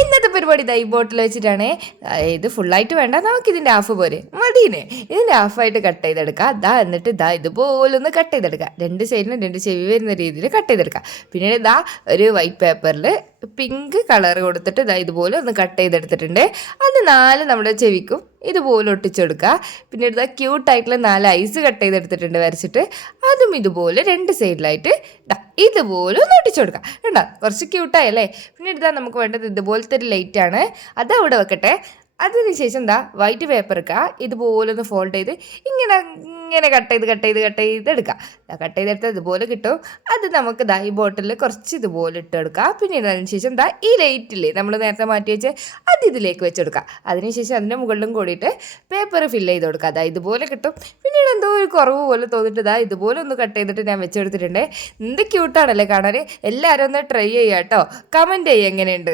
ഇന്നത്തെ പരിപാടി ഇതാ ഈ ബോട്ടിൽ വെച്ചിട്ടാണ്. ഇത് ഫുള്ളായിട്ട് വേണ്ട, നമുക്കിതിൻ്റെ ഹാഫ് പോരെ മടീനെ. ഇതിൻ്റെ ഹാഫായിട്ട് കട്ട് ചെയ്തെടുക്കുക. എന്നിട്ട് ഇതുപോലെ ഒന്ന് കട്ട് ചെയ്തെടുക്കുക. രണ്ട് സൈഡിലും രണ്ട് ചെവി വരുന്ന രീതിയിൽ കട്ട് ചെയ്തെടുക്കുക. പിന്നീട് ഒരു വൈറ്റ് പേപ്പറിൽ പിങ്ക് കളർ കൊടുത്തിട്ട് ഇതുപോലെ ഒന്ന് കട്ട് ചെയ്തെടുത്തിട്ടുണ്ട്. അത് 4 നമ്മുടെ ചെവിക്കും ഇതുപോലെ ഒട്ടിച്ചെടുക്കുക. പിന്നീട് ക്യൂട്ടായിട്ടുള്ള 4 ഐസ് കട്ട് ചെയ്തെടുത്തിട്ടുണ്ട് വരച്ചിട്ട്. അതും ഇതുപോലെ 2 സൈഡിലായിട്ട് ഇതുപോലെ ഒന്ന് ഒട്ടിച്ചെടുക്കുക. കണ്ടോ, കുറച്ച് ക്യൂട്ടായല്ലേ. പിന്നീട് നമുക്ക് വേണ്ടത് ഇതുപോലത്തെ ഒരു ലൈറ്റാണ്. അത് അവിടെ വെക്കട്ടെ. അതിനുശേഷം വൈറ്റ് പേപ്പർ എടുക്കുക. ഇതുപോലെ ഒന്ന് ഫോൾഡ് ചെയ്ത് ഇങ്ങനെ കട്ട് ചെയ്ത് എടുക്കുക. കട്ട് ചെയ്തെടുത്ത് ഇതുപോലെ കിട്ടും. അത് നമുക്ക് ഈ ബോട്ടിലിൽ കുറച്ച് ഇതുപോലെ ഇട്ടെടുക്കുക. പിന്നീട് അതിനുശേഷം ഈ ലൈറ്റില്ലേ നമ്മൾ നേരത്തെ മാറ്റി വെച്ച് അത് ഇതിലേക്ക് വെച്ചെടുക്കുക. അതിനുശേഷം അതിൻ്റെ മുകളിലും കൂടിയിട്ട് പേപ്പർ ഫില്ല് ചെയ്ത് കൊടുക്കുക. ഇതുപോലെ കിട്ടും. പിന്നീട് എന്തോ ഒരു കുറവ് പോലെ തോന്നിട്ട് ഇതുപോലെ ഒന്ന് കട്ട് ചെയ്തിട്ട് ഞാൻ വെച്ചെടുത്തിട്ടുണ്ട്. എന്ത് ക്യൂട്ടാണല്ലേ കാണാൻ. എല്ലാവരും ഒന്ന് ട്രൈ ചെയ്യാം കേട്ടോ. കമൻറ്റ് ചെയ്യുക എങ്ങനെയുണ്ട്.